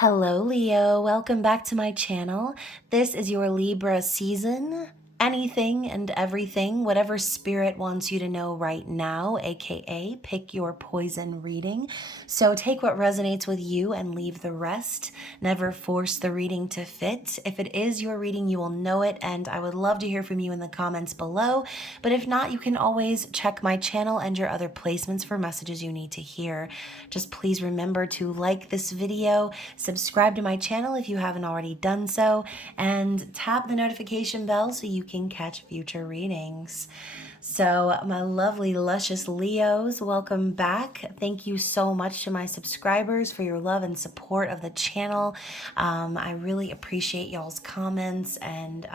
Hello, Leo. Welcome back to my channel. This is your Libra season. Anything and everything, whatever spirit wants you to know right now, aka pick your poison reading. So take what resonates with you and leave the rest. Never force the reading to fit. If it is your reading, you will know it, and I would love to hear from you in the comments below. But if not, you can always check my channel and your other placements for messages you need to hear. Just please remember to like this video, subscribe to my channel if you haven't already done so, and tap the notification bell so you can catch future readings. So my lovely, luscious Leos, welcome back. Thank you so much to my subscribers for your love and support of the channel. I really appreciate y'all's comments and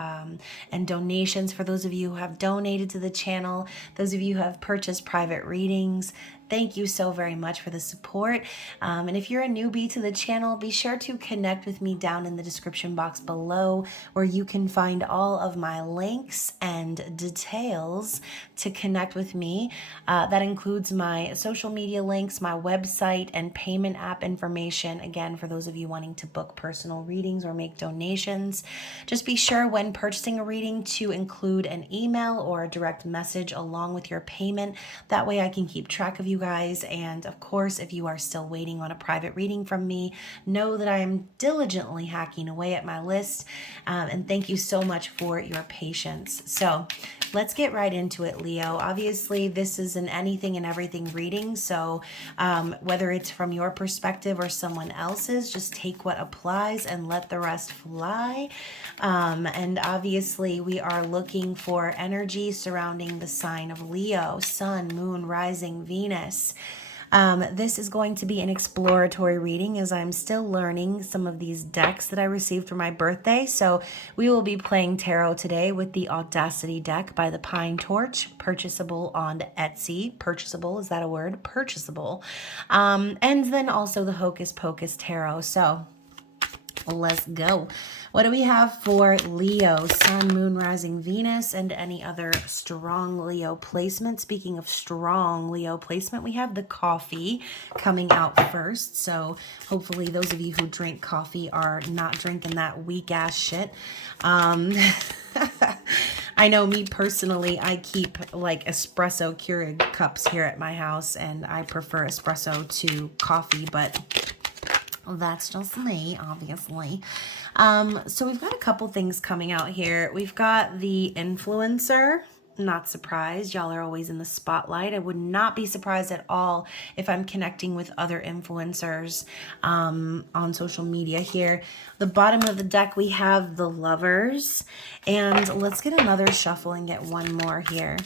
donations. For those of you who have donated to the channel, those of you who have purchased private readings, thank you so very much for the support. And if you're a newbie to the channel, be sure to connect with me down in the description box below, where you can find all of my links and details to connect with me. That includes my social media links, my website, and payment app information. Again, for those of you wanting to book personal readings or make donations, just be sure when purchasing a reading to include an email or a direct message along with your payment. That way I can keep track of you guys. And of course, if you are still waiting on a private reading from me, know that I am diligently hacking away at my list. And thank you so much for your patience. So let's get right into it, Leo. Obviously, this is an anything and everything reading. So whether it's from your perspective or someone else's, just take what applies and let the rest fly. And obviously, we are looking for energy surrounding the sign of Leo, Sun, Moon, Rising, Venus. This is going to be an exploratory reading, as I'm still learning some of these decks that I received for my birthday. So we will be playing tarot today with the Audacity deck by the Pine Torch, purchasable on Etsy. Purchasable, is that a word? Purchasable. And then also the Hocus Pocus Tarot. So let's go. What do we have for Leo, Sun, Moon, Rising, Venus, and any other strong Leo placement? Speaking of strong Leo placement, we have the coffee coming out first. So hopefully those of you who drink coffee are not drinking that weak ass shit. I know me personally, I keep like espresso Keurig cups here at my house, and I prefer espresso to coffee, but that's just me, obviously. So we've got a couple things coming out here. We've got the influencer. Not surprised. Y'all are always in the spotlight. I would not be surprised at all if I'm connecting with other influencers on social media here. The bottom of the deck, we have the lovers. And let's get another shuffle and get one more here.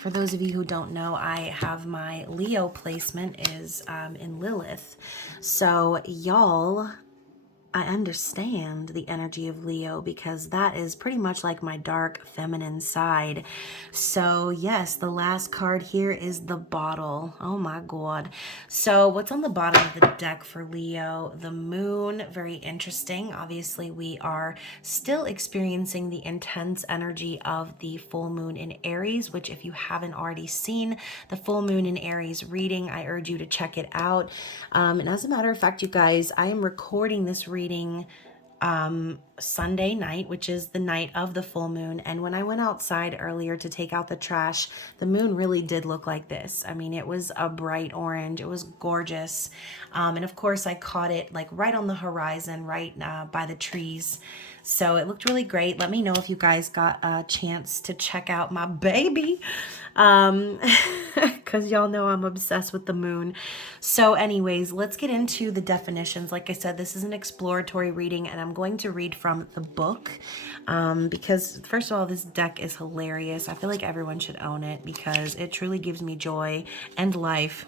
For those of you who don't know, I have my Leo placement is in Lilith. So y'all, I understand the energy of Leo, because that is pretty much like my dark feminine side. So yes, the last card here is the bottle. Oh my God. So what's on the bottom of the deck for Leo? The moon, very interesting. Obviously, we are still experiencing the intense energy of the full moon in Aries, which if you haven't already seen the full moon in Aries reading, I urge you to check it out. And as a matter of fact, you guys, I am recording this reading Sunday night, which is the night of the full moon. And when I went outside earlier to take out the trash, the moon really did look like this. I mean, it was a bright orange. It was gorgeous. And of course, I caught it like right on the horizon, right by the trees. So it looked really great. Let me know if you guys got a chance to check out my baby. Because y'all know I'm obsessed with the moon. So anyways, let's get into the definitions. Like I said, this is an exploratory reading, and I'm going to read from the book because first of all, this deck is hilarious. I feel like everyone should own it because it truly gives me joy and life.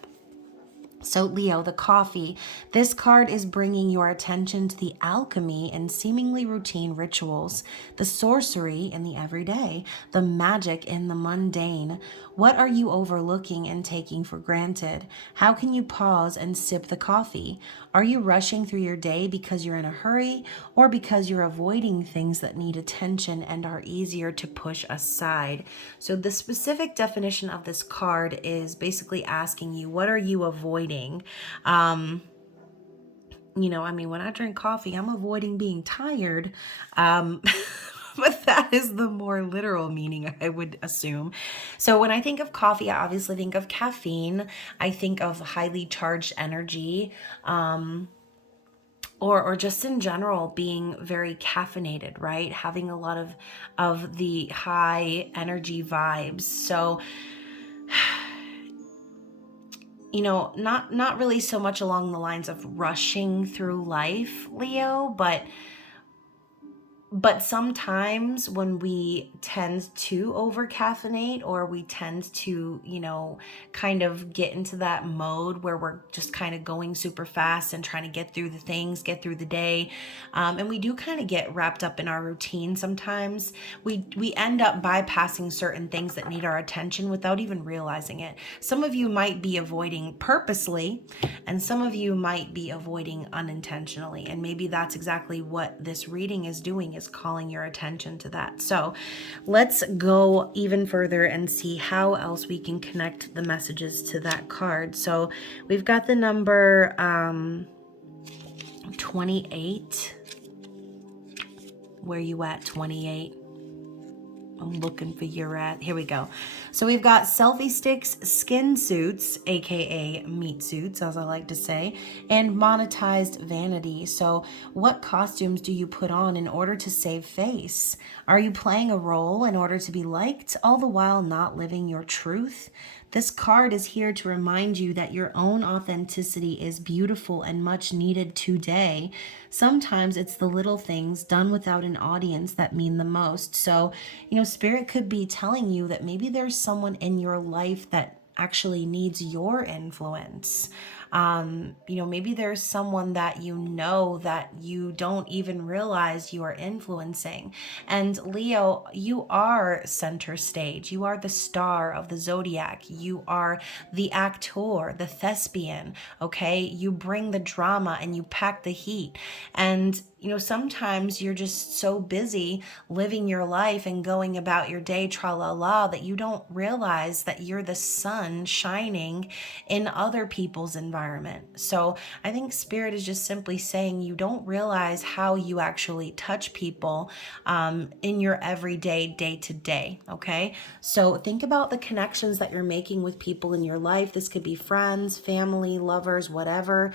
So Leo, the coffee, this card is bringing your attention to the alchemy in seemingly routine rituals, the sorcery in the everyday, the magic in the mundane. What are you overlooking and taking for granted? How can you pause and sip the coffee? Are you rushing through your day because you're in a hurry, or because you're avoiding things that need attention and are easier to push aside? So the specific definition of this card is basically asking you, what are you avoiding? you know, I mean, when I drink coffee, I'm avoiding being tired. Um, but that is the more literal meaning, I would assume. So when I think of coffee, I obviously think of caffeine. I think of highly charged energy. Or just in general being very caffeinated, right? Having a lot of the high energy vibes. So, you know, not really so much along the lines of rushing through life, Leo, but sometimes when we tend to over caffeinate, or we tend to, you know, kind of get into that mode where we're just kind of going super fast and trying to get through the things, get through the day. And we do kind of get wrapped up in our routine sometimes. We end up bypassing certain things that need our attention without even realizing it. Some of you might be avoiding purposely, and some of you might be avoiding unintentionally. And maybe that's exactly what this reading is doing, is calling your attention to that. So let's go even further and see how else we can connect the messages to that card. So we've got the number 28. Where you at, 28? I'm looking for your at. Here we go. So we've got selfie sticks, skin suits, aka meat suits, as I like to say, and monetized vanity. So what costumes do you put on in order to save face? Are you playing a role in order to be liked, all the while not living your truth? This card is here to remind you that your own authenticity is beautiful and much needed today. Sometimes it's the little things done without an audience that mean the most. So, you know, Spirit could be telling you that maybe there's someone in your life that actually needs your influence. You know, maybe there's someone that you know that you don't even realize you are influencing. And Leo, you are center stage. You are the star of the zodiac. You are the actor, the thespian, okay? You bring the drama and you pack the heat. And you know, sometimes you're just so busy living your life and going about your day tra-la-la that you don't realize that you're the sun shining in other people's environment. So I think Spirit is just simply saying you don't realize how you actually touch people in your everyday, day to day, okay? So think about the connections that you're making with people in your life. This could be friends, family, lovers, whatever.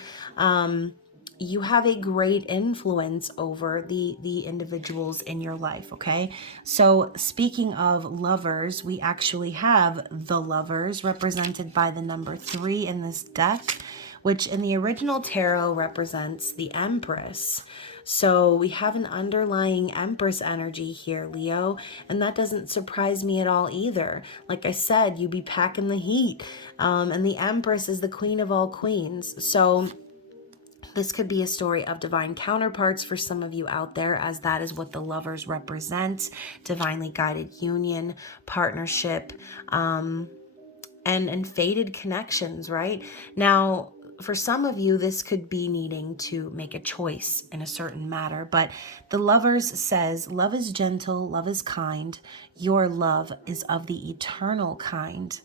You have a great influence over the individuals in your life, okay? So speaking of lovers, we actually have the Lovers represented by the number 3 in this deck, which in the original tarot represents the Empress. So we have an underlying Empress energy here, Leo, and that doesn't surprise me at all either. Like I said, you be packing the heat, and the Empress is the queen of all queens. So this could be a story of divine counterparts for some of you out there, as that is what the Lovers represent: divinely guided union, partnership, and fated connections, right? Now, for some of you, this could be needing to make a choice in a certain matter, but the Lovers says, love is gentle, love is kind, your love is of the eternal kind.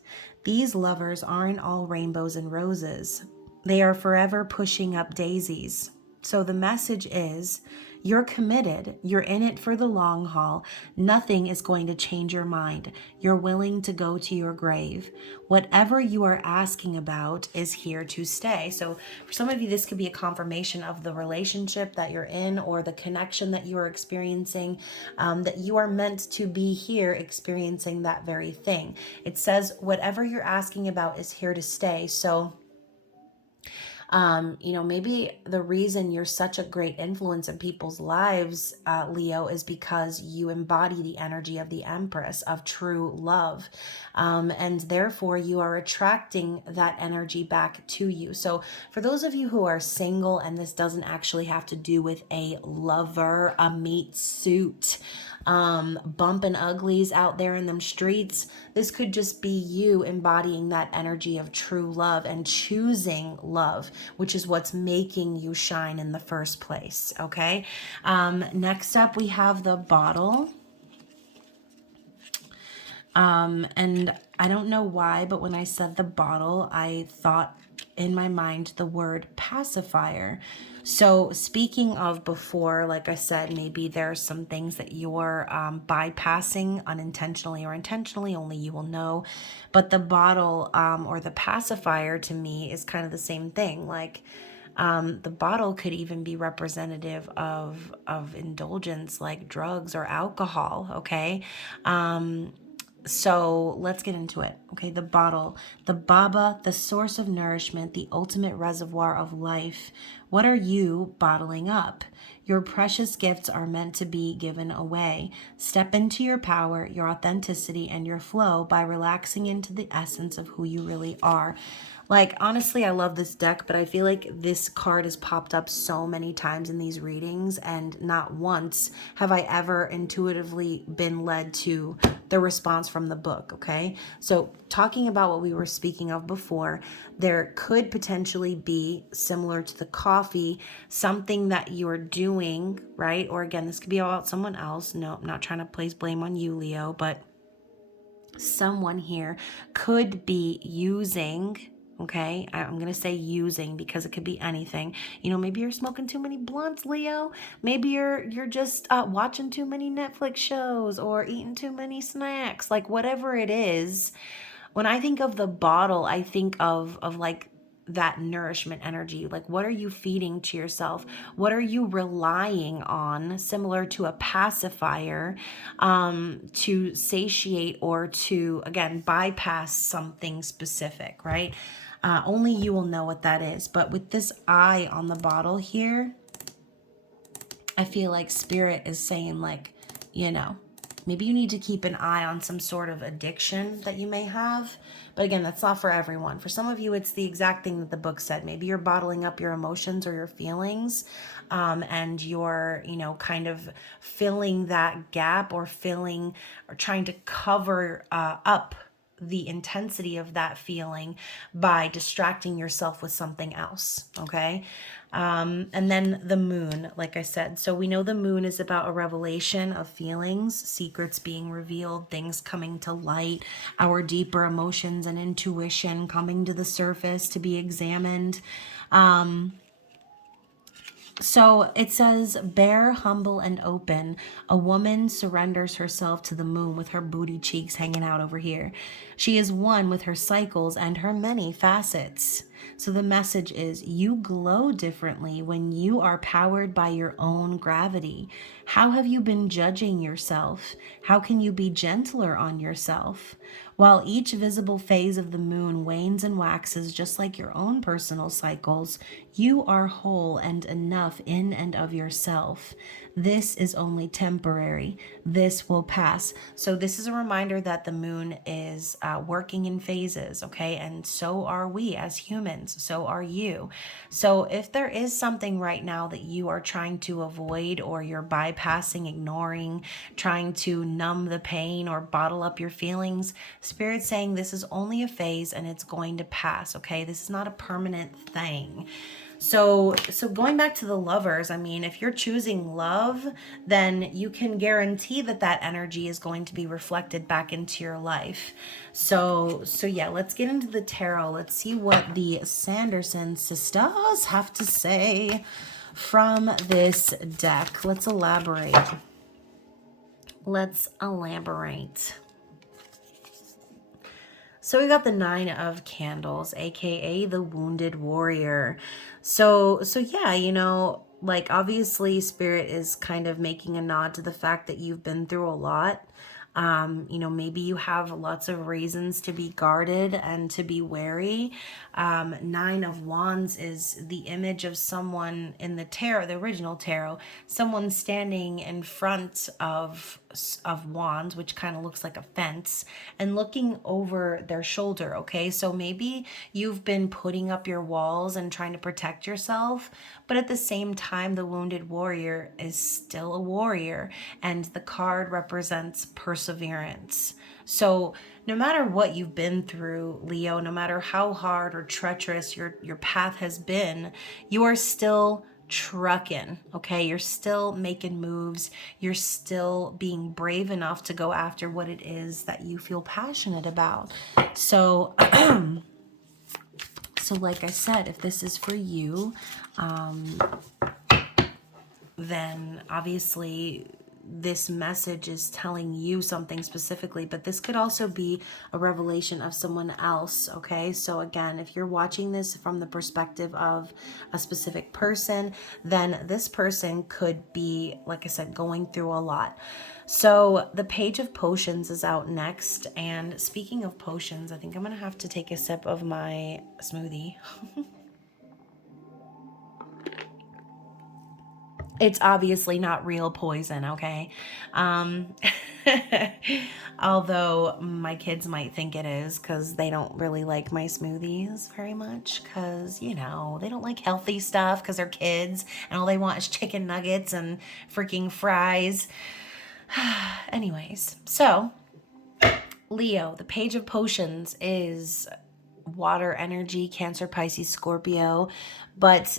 These lovers aren't all rainbows and roses. They are forever pushing up daisies. So the message is, you're committed. You're in it for the long haul. Nothing is going to change your mind. You're willing to go to your grave. Whatever you are asking about is here to stay. So for some of you, this could be a confirmation of the relationship that you're in, or the connection that you are experiencing, that you are meant to be here experiencing that very thing. It says whatever you're asking about is here to stay. So you know, maybe the reason you're such a great influence in people's lives, Leo, is because you embody the energy of the Empress, of true love. And therefore you are attracting that energy back to you. So for those of you who are single, and this doesn't actually have to do with a lover, a meat suit, bumping uglies out there in them streets, this could just be you embodying that energy of true love and choosing love, which is what's making you shine in the first place, okay? Next up, we have the bottle. And I don't know why, but when I said the bottle, I thought in my mind the word pacifier. So speaking of before, like I said, maybe there's some things that you're bypassing unintentionally or intentionally, only you will know. But the bottle or the pacifier to me is kind of the same thing. Like the bottle could even be representative of indulgence like drugs or alcohol, okay? So let's get into it. Okay, the bottle, the Baba, the source of nourishment, the ultimate reservoir of life. What are you bottling up? Your precious gifts are meant to be given away. Step into your power, your authenticity, and your flow by relaxing into the essence of who you really are. Like, honestly, I love this deck, but I feel like this card has popped up so many times in these readings, and not once have I ever intuitively been led to the response from the book, okay? So talking about what we were speaking of before, there could potentially be, similar to the coffee, something that you're doing, right? Or again, this could be about someone else. No, I'm not trying to place blame on you, Leo, but someone here could be using, okay, I'm going to say using because it could be anything. You know, maybe you're smoking too many blunts, Leo. Maybe you're just watching too many Netflix shows or eating too many snacks. Like whatever it is, when I think of the bottle, I think of like that nourishment energy. Like, what are you feeding to yourself? What are you relying on, similar to a pacifier, to satiate or to, again, bypass something specific, right? Only you will know what that is. But with this eye on the bottle here, I feel like spirit is saying, like, you know, maybe you need to keep an eye on some sort of addiction that you may have. But again, that's not for everyone. For some of you, it's the exact thing that the book said. Maybe you're bottling up your emotions or your feelings, and you're, you know, kind of filling that gap or filling or trying to cover up the intensity of that feeling by distracting yourself with something else, okay? And then the moon, like I said. So we know the moon is about a revelation of feelings, secrets being revealed, things coming to light, our deeper emotions and intuition coming to the surface to be examined. So it says, bare, humble, and open, a woman surrenders herself to the moon with her booty cheeks hanging out over here. She is one with her cycles and her many facets. So the message is, you glow differently when you are powered by your own gravity. How have you been judging yourself? How can you be gentler on yourself? While each visible phase of the moon wanes and waxes just like your own personal cycles, you are whole and enough in and of yourself. This is only temporary. This will pass. So this is a reminder that the moon is working in phases, okay? And so are we as humans. So are you. So if there is something right now that you are trying to avoid, or you're bypassing, ignoring, trying to numb the pain or bottle up your feelings, Spirit's saying this is only a phase and it's going to pass, okay? This is not a permanent thing. So going back to the lovers, I mean, if you're choosing love, then you can guarantee that that energy is going to be reflected back into your life. So yeah, let's get into the tarot. Let's see what the Sanderson sisters have to say from this deck. Let's elaborate. So we got the Nine of Candles, aka the Wounded Warrior. So yeah, you know, like obviously Spirit is kind of making a nod to the fact that you've been through a lot. You know, maybe you have lots of reasons to be guarded and to be wary. Nine of Wands is the image of someone in the tarot, the original tarot, someone standing in front of wands, which kind of looks like a fence, and looking over their shoulder, okay? So maybe you've been putting up your walls and trying to protect yourself, but at the same time, the Wounded Warrior is still a warrior, and the card represents perseverance. So no matter what you've been through, Leo, no matter how hard or treacherous your path has been, you are still trucking, okay? You're still making moves. You're still being brave enough to go after what it is that you feel passionate about. So So like I said, if this is for you, then obviously this message is telling you something specifically, but this could also be a revelation of someone else, okay? So again, if you're watching this from the perspective of a specific person, then this person could be, like I said, going through a lot. So the Page of Potions is out next, and speaking of potions, I think I'm gonna have to take a sip of my smoothie. It's obviously not real poison, okay? Although my kids might think it is because they don't really like my smoothies very much because, you know, they don't like healthy stuff because they're kids and all they want is chicken nuggets and freaking fries. Anyways, so Leo, the Page of Potions is water energy, Cancer, Pisces, Scorpio, but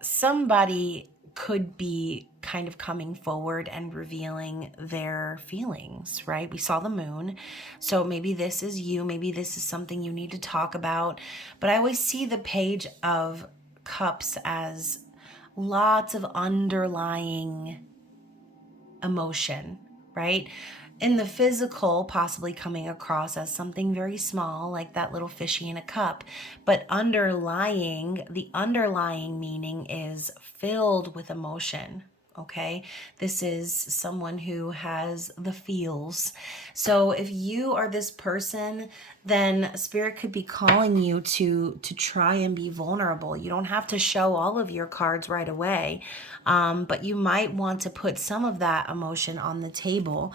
somebody could be kind of coming forward and revealing their feelings, right? We saw the moon. So maybe this is you. Maybe this is something you need to talk about. But I always see the Page of Cups as lots of underlying emotion, right? In the physical, possibly coming across as something very small, like that little fishy in a cup, but the underlying meaning is filled with emotion. Okay, this is someone who has the feels. So if you are this person, then Spirit could be calling you to try and be vulnerable. You don't have to show all of your cards right away, but you might want to put some of that emotion on the table.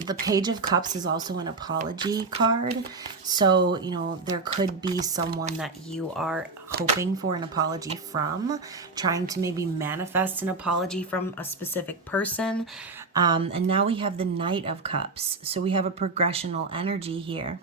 The Page of Cups is also an apology card. So, you know, there could be someone that you are hoping for an apology from, trying to maybe manifest an apology from a specific person. And now we have the Knight of Cups. So we have a progressional energy here.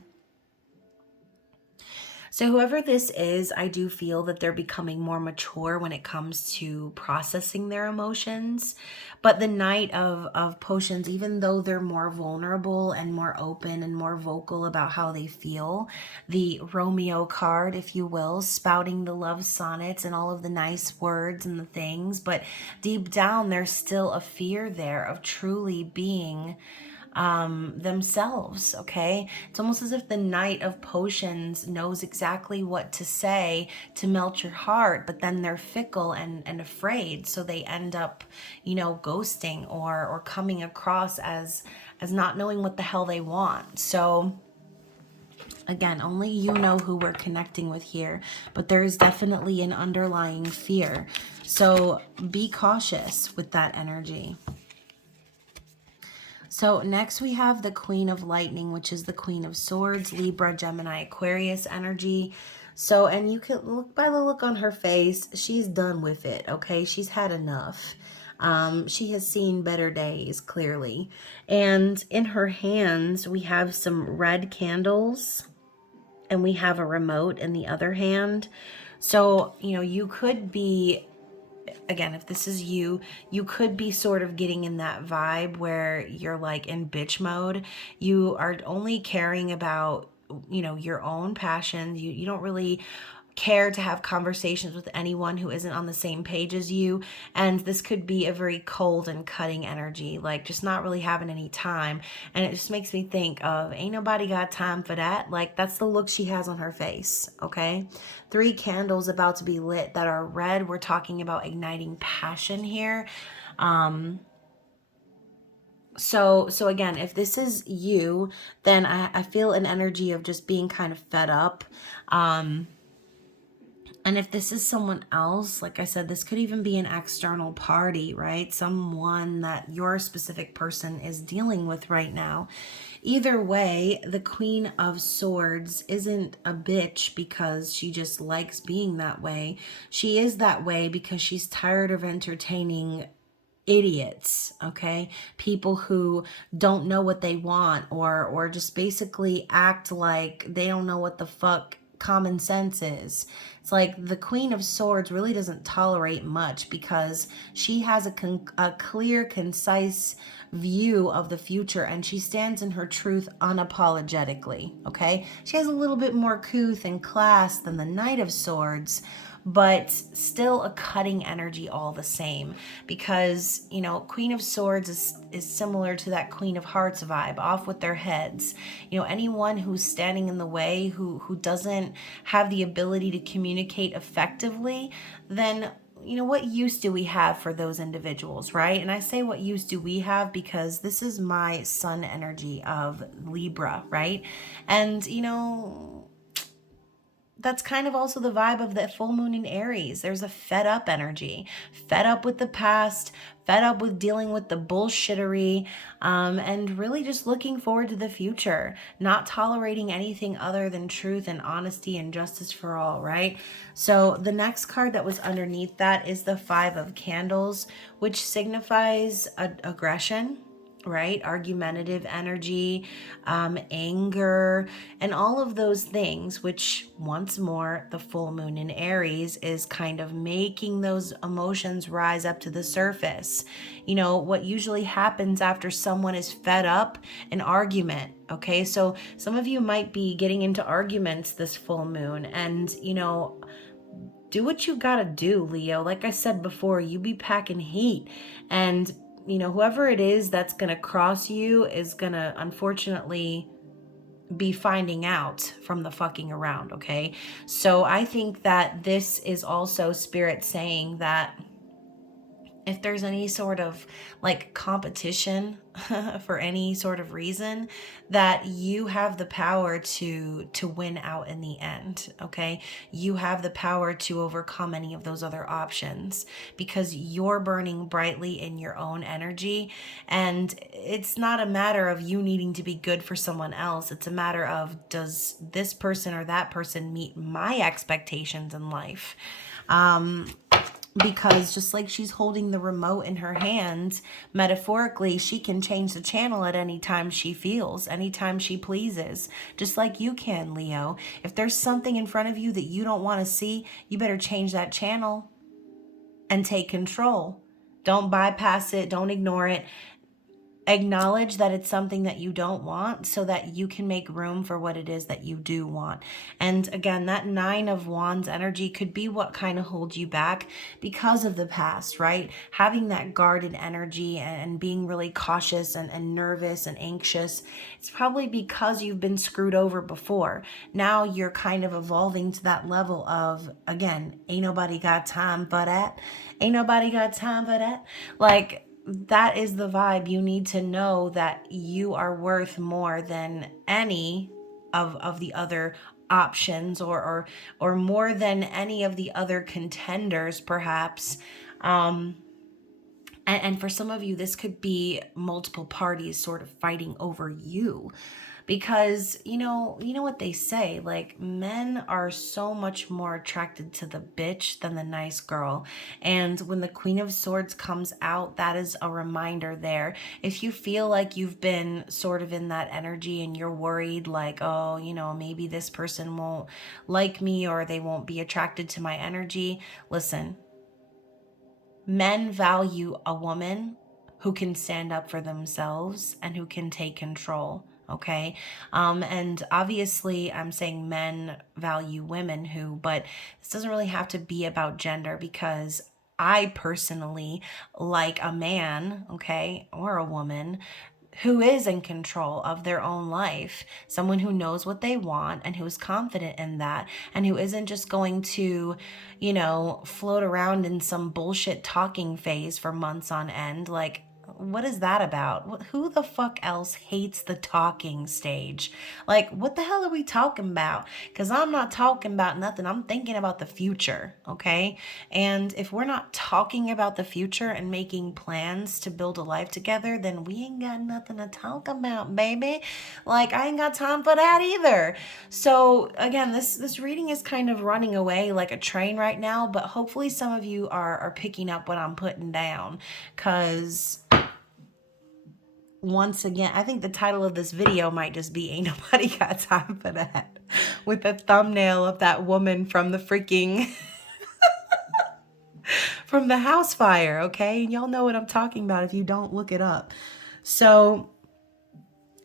So whoever this is, I do feel that they're becoming more mature when it comes to processing their emotions. But the Knight of Potions, even though they're more vulnerable and more open and more vocal about how they feel, the Romeo card, if you will, spouting the love sonnets and all of the nice words and the things, but deep down there's still a fear there of truly being themselves, okay? It's almost as if the Knight of Potions knows exactly what to say to melt your heart, but then they're fickle and afraid, so they end up, you know, ghosting or coming across as not knowing what the hell they want. So again, only you know who we're connecting with here, but there is definitely an underlying fear. So be cautious with that energy. So next we have the Queen of Lightning, which is the Queen of Swords, Libra, Gemini, Aquarius energy. So, and you can look by the look on her face, she's done with it, okay? She's had enough. She has seen better days, clearly. And in her hands, we have some red candles and we have a remote in the other hand. So, you know, you could be, again, if this is you, you could be sort of getting in that vibe where you're like in bitch mode. You are only caring about, you know, your own passions. You don't really care to have conversations with anyone who isn't on the same page as you. And this could be a very cold and cutting energy, like just not really having any time. And it just makes me think of, ain't nobody got time for that. Like, that's the look she has on her face, okay? 3 candles about to be lit that are red. We're talking about igniting passion here. So again, if this is you, then I feel an energy of just being kind of fed up. And if this is someone else, like I said, this could even be an external party, right? Someone that your specific person is dealing with right now. Either way, the Queen of Swords isn't a bitch because she just likes being that way. She is that way because she's tired of entertaining idiots, okay? People who don't know what they want or just basically act like they don't know what the fuck common sense is. It's like the Queen of Swords really doesn't tolerate much because she has a clear, concise view of the future, and she stands in her truth unapologetically, okay? She has a little bit more couth and class than the Knight of Swords, but still a cutting energy all the same, because Queen of Swords is similar to that Queen of Hearts vibe, off with their heads. Anyone who's standing in the way, who doesn't have the ability to communicate effectively, then what use do we have for those individuals, right? And I say what use do we have because this is my sun energy of Libra, right? And that's kind of also the vibe of the full moon in Aries. There's a fed up energy, fed up with the past, fed up with dealing with the bullshittery, and really just looking forward to the future, not tolerating anything other than truth and honesty and justice for all, right? So the next card that was underneath that is the Five of Candles, which signifies aggression, right? Argumentative energy, anger, and all of those things, which once more, the full moon in Aries is kind of making those emotions rise up to the surface. What usually happens after someone is fed up, an argument. Okay, so some of you might be getting into arguments this full moon, and do what you gotta do, Leo. Like I said before, you be packing heat, and whoever it is that's going to cross you is going to unfortunately be finding out from the fucking around, okay? So I think that this is also Spirit saying that if there's any sort of like competition for any sort of reason, that you have the power to win out in the end, okay? You have the power to overcome any of those other options because you're burning brightly in your own energy. And it's not a matter of you needing to be good for someone else. It's a matter of, does this person or that person meet my expectations in life? Because just like she's holding the remote in her hands, metaphorically, she can change the channel at any time she feels, anytime she pleases, just like you can, Leo. If there's something in front of you that you don't want to see, you better change that channel and take control. Don't bypass it. Don't ignore it. Acknowledge that it's something that you don't want so that you can make room for what it is that you do want. And again, that Nine of Wands energy could be what kind of holds you back because of the past, right? Having that guarded energy and being really cautious and nervous and anxious, it's probably because you've been screwed over before. Now you're kind of evolving to that level of, again, ain't nobody got time for that. Ain't nobody got time for that. Like, that is the vibe. You need to know that you are worth more than any of the other options, or more than any of the other contenders, perhaps. And for some of you, this could be multiple parties sort of fighting over you. Because you know what they say, like, men are so much more attracted to the bitch than the nice girl. And when the Queen of Swords comes out, that is a reminder there. If you feel like you've been sort of in that energy and you're worried, like, oh, maybe this person won't like me or they won't be attracted to my energy, listen, men value a woman who can stand up for themselves and who can take control. Okay. And obviously I'm saying men value women who, but this doesn't really have to be about gender, because I personally like a man, okay, or a woman who is in control of their own life, someone who knows what they want and who is confident in that, and who isn't just going to, float around in some bullshit talking phase for months on end. Like, what is that about? Who the fuck else hates the talking stage? Like, what the hell are we talking about? Because I'm not talking about nothing. I'm thinking about the future, okay? And if we're not talking about the future and making plans to build a life together, then we ain't got nothing to talk about, baby. Like, I ain't got time for that either. So again, this reading is kind of running away like a train right now, but hopefully some of you are picking up what I'm putting down, because once again, I think the title of this video might just be Ain't Nobody Got Time for That, with the thumbnail of that woman from the freaking from the house fire, okay? And y'all know what I'm talking about if you don't, look it up. So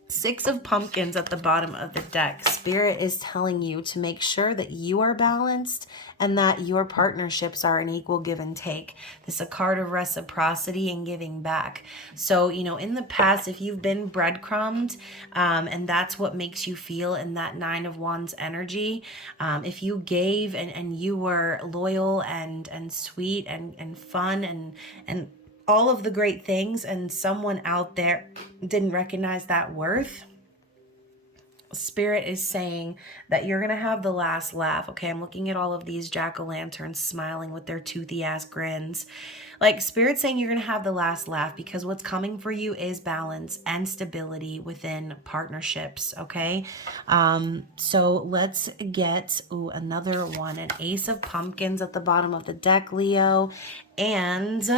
6 of Pumpkins at the bottom of the deck. Spirit is telling you to make sure that you are balanced and that your partnerships are an equal give and take. This is a card of reciprocity and giving back. So, you know, in the past, if you've been breadcrumbed, and that's what makes you feel in that 9 of Wands energy, if you gave and you were loyal and sweet and fun and all of the great things, and someone out there didn't recognize that worth, Spirit is saying that you're going to have the last laugh. Okay, I'm looking at all of these jack-o'-lanterns smiling with their toothy ass grins. Like, Spirit's saying you're going to have the last laugh because what's coming for you is balance and stability within partnerships, okay? So let's get another one. An Ace of Pumpkins at the bottom of the deck, Leo. And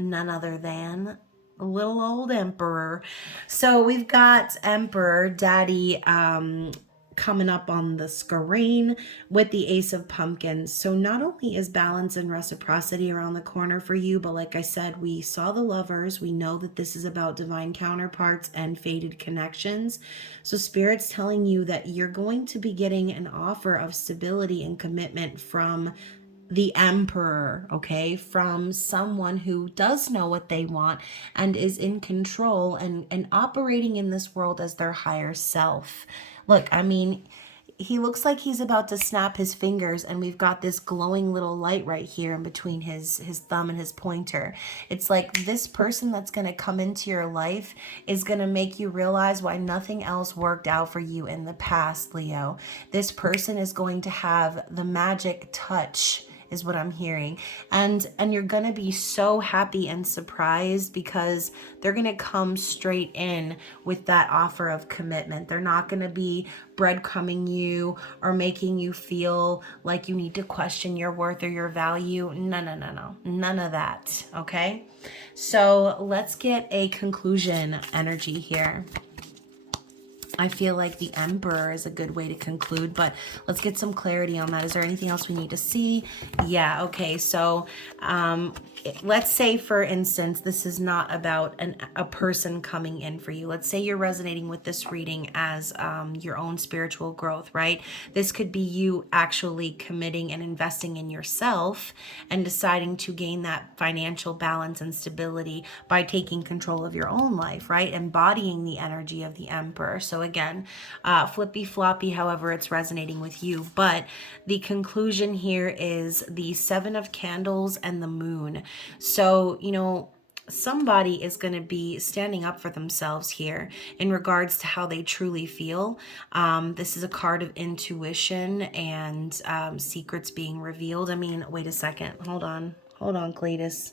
none other than a little old Emperor. So we've got Emperor Daddy coming up on the screen with the Ace of Pumpkins. So not only is balance and reciprocity around the corner for you, but like I said, we saw the Lovers. We know that this is about divine counterparts and fated connections. So Spirit's telling you that you're going to be getting an offer of stability and commitment from the Emperor, okay, from someone who does know what they want and is in control and operating in this world as their higher self. Look, I mean, he looks like he's about to snap his fingers, and we've got this glowing little light right here in between his thumb and his pointer. It's like this person that's going to come into your life is going to make you realize why nothing else worked out for you in the past, Leo. This person is going to have the magic touch, is what I'm hearing. And you're going to be so happy and surprised because they're going to come straight in with that offer of commitment. They're not going to be breadcrumbing you or making you feel like you need to question your worth or your value. No. None of that, okay? So let's get a conclusion energy here. I feel like the Emperor is a good way to conclude, but let's get some clarity on that. Is there anything else we need to see? Yeah, okay, so let's say, for instance, this is not about a person coming in for you. Let's say you're resonating with this reading as your own spiritual growth, right? This could be you actually committing and investing in yourself and deciding to gain that financial balance and stability by taking control of your own life, right? Embodying the energy of the Emperor. So again, flippy floppy, however it's resonating with you. But the conclusion here is the 7 of Candles and the Moon. So, you know, somebody is going to be standing up for themselves here in regards to how they truly feel. This is a card of intuition and secrets being revealed. I mean, wait a second. Hold on, Cletus.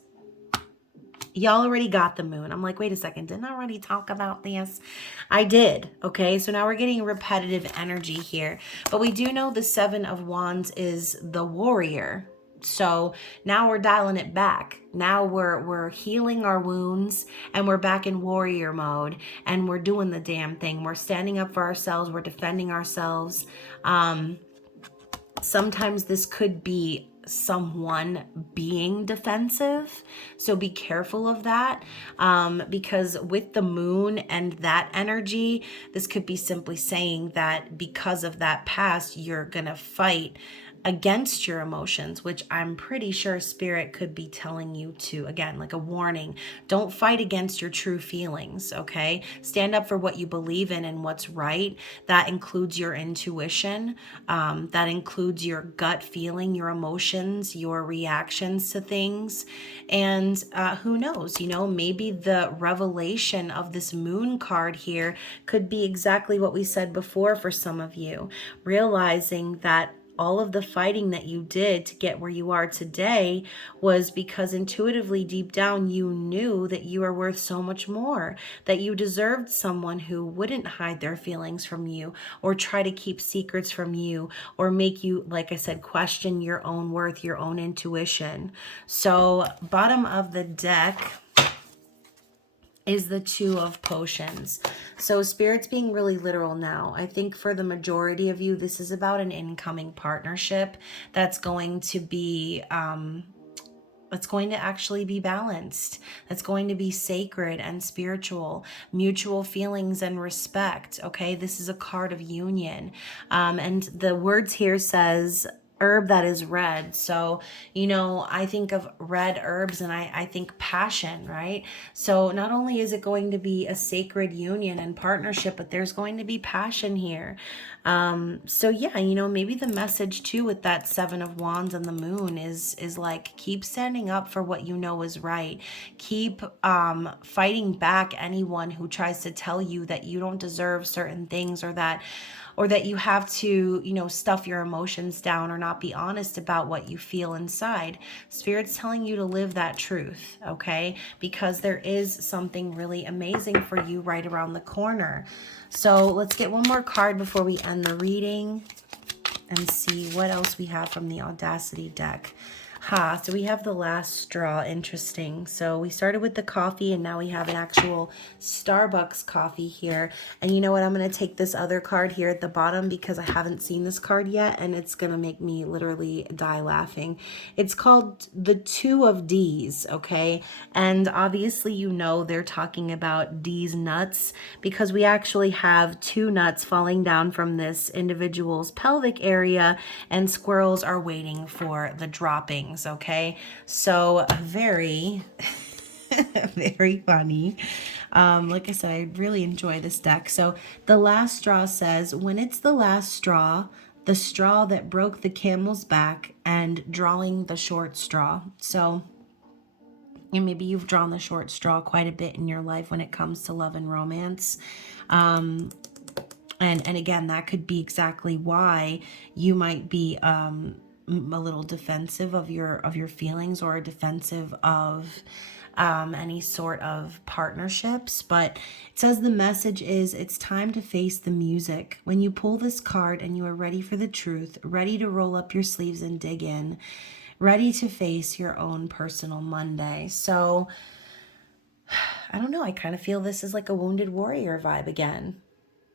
Y'all already got the Moon. I'm like, wait a second, didn't I already talk about this? I did, okay? So now we're getting repetitive energy here. But we do know the 7 of Wands is the warrior. So now we're dialing it back. Now we're healing our wounds and we're back in warrior mode and we're doing the damn thing. We're standing up for ourselves. We're defending ourselves. Sometimes this could be someone being defensive, so be careful of that, because with the Moon and that energy, this could be simply saying that because of that past, you're gonna fight against your emotions, which I'm pretty sure Spirit could be telling you to, again, like a warning, don't fight against your true feelings, okay? Stand up for what you believe in and what's right. That includes your intuition, that includes your gut feeling, your emotions, your reactions to things. And who knows, you know, maybe the revelation of this Moon card here could be exactly what we said before for some of you, realizing that all of the fighting that you did to get where you are today was because intuitively deep down you knew that you are worth so much more, that you deserved someone who wouldn't hide their feelings from you or try to keep secrets from you or make you, like I said, question your own worth, your own intuition. So bottom of the deck, is the Two of Potions. So Spirit's being really literal now. I think for the majority of you, this is about an incoming partnership that's going to be that's going to actually be balanced, that's going to be sacred and spiritual, mutual feelings and respect. Okay, this is a card of union. And the words here says herb that is red. So, you know, I think of red herbs and I think passion, right? So not only is it going to be a sacred union and partnership, but there's going to be passion here. So yeah, you know, maybe the message too with that Seven of Wands and the moon is like, keep standing up for what you know is right. Keep fighting back anyone who tries to tell you that you don't deserve certain things, or that you have to, you know, stuff your emotions down or not be honest about what you feel inside. Spirit's telling you to live that truth, okay? Because there is something really amazing for you right around the corner. So let's get one more card before we end the reading and see what else we have from the Audacity deck. So we have the last straw. Interesting. So we started with the coffee and now we have an actual Starbucks coffee here. And you know what? I'm going to take this other card here at the bottom because I haven't seen this card yet and it's going to make me literally die laughing. It's called the Two of D's, okay? And obviously, you know, they're talking about D's nuts because we actually have two nuts falling down from this individual's pelvic area and squirrels are waiting for the droppings. Okay, so very very funny. Like I said, I really enjoy this deck. So the last straw says, when it's the last straw, the straw that broke the camel's back, and drawing the short straw. So, and maybe you've drawn the short straw quite a bit in your life when it comes to love and romance. And again, that could be exactly why you might be a little defensive of your feelings, or defensive of any sort of partnerships. But it says the message is, it's time to face the music. When you pull this card and you are ready for the truth, ready to roll up your sleeves and dig in, ready to face your own personal Monday. So I don't know, I kind of feel this is like a wounded warrior vibe again.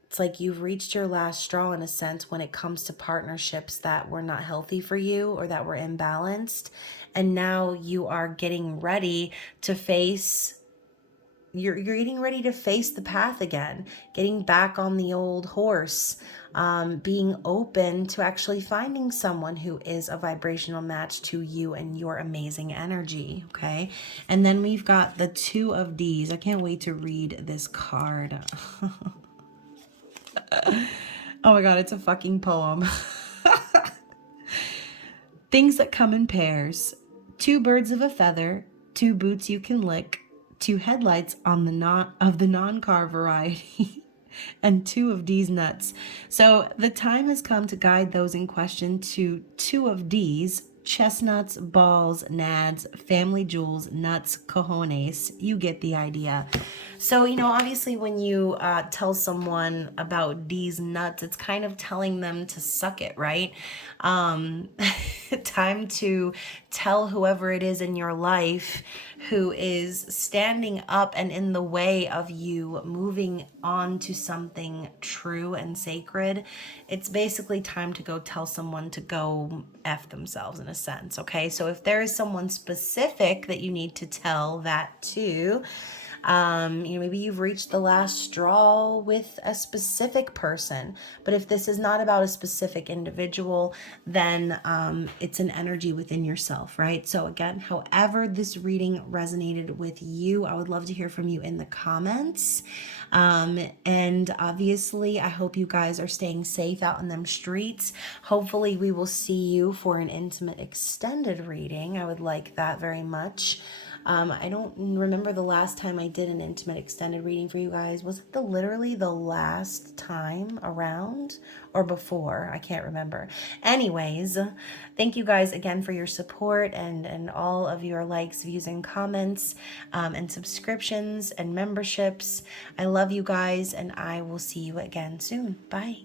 It's like you've reached your last straw in a sense when it comes to partnerships that were not healthy for you or that were imbalanced. And now you are getting ready to face, you're getting ready to face the path again, getting back on the old horse, being open to actually finding someone who is a vibrational match to you and your amazing energy, okay? And then we've got the Two of D's. I can't wait to read this card. Oh my God, it's a fucking poem. Things that come in pairs. Two birds of a feather, two boots you can lick, two headlights on the non-car variety, and two of D's nuts. So the time has come to guide those in question to two of D's: chestnuts, balls, nads, family jewels, nuts, cojones. You get the idea. So, you know, obviously when you tell someone about D's nuts, it's kind of telling them to suck it, right? Time to tell whoever it is in your life who is standing up and in the way of you moving on to something true and sacred. It's basically time to go tell someone to go F themselves, in a sense, okay? So if there is someone specific that you need to tell that to, you know, maybe you've reached the last straw with a specific person. But if this is not about a specific individual, then it's an energy within yourself, right? So again, however this reading resonated with you, I would love to hear from you in the comments. And obviously, I hope you guys are staying safe out in them streets. Hopefully, we will see you for an intimate extended reading. I would like that very much. I don't remember the last time I did an intimate extended reading for you guys. Was it literally the last time around or before? I can't remember. Anyways, thank you guys again for your support and all of your likes, views, and comments, and subscriptions and memberships. I love you guys, and I will see you again soon. Bye.